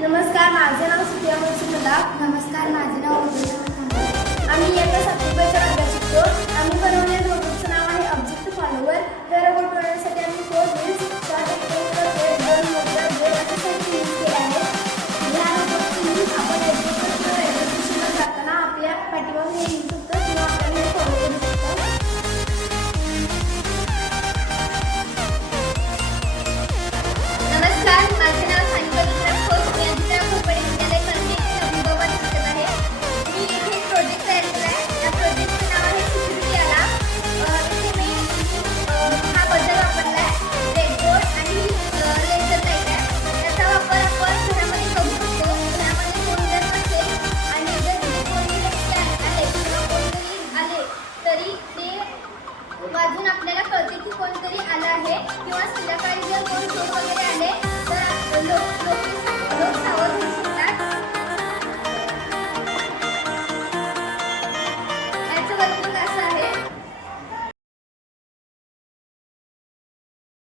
नमस्कार, माझे नाव सुप्रिया मुळशीमला. नमस्कार, माझे नाव उदय. आम्ही इयत्ता 7वी वर्गात शिकतो. आम्ही बनवलेल्या रोबोटचं नाव आहे ऑब्जेक्ट फॉलोवर. त्या रोबोट बनवण्यासाठी आम्ही 4 wheels, 4 rectangular plate, 2 motor, gear असे साहित्य यूज केले आहे. ह्या रोबोटची यूज आपण एज्युकेशन किंवा रेल्वे स्टेशनला जाताना आपल्या पाठीमागून हे येऊ शकतो किंवा आपण हे फॉलो करू शकतो. नमस्कार, माझे नाव सानिका विक्रम खोत. मी अजिंठा खोपडे विद्यालय कर्मचारी अभिभावक शिकत आहे. मी इथे प्रोजेक्ट तयार केला आहे. या प्रोजेक्टचं नाव आहे सिक्युरिटी अलार्म. इथे मी हा बदल वापरला आहे, रेडबोर्ड आणि लेझर लाईट आहे. याचा वापर आपण घरामध्ये करू शकतो. घरामध्ये कोणी जर नसेल आणि जर तिथे कोणी व्यक्ती आले किंवा कोणतरी आले तरी ते वाजून आपल्याला कळते की कोणतरी आलं आहे किंवा संध्याकाळी जर कोण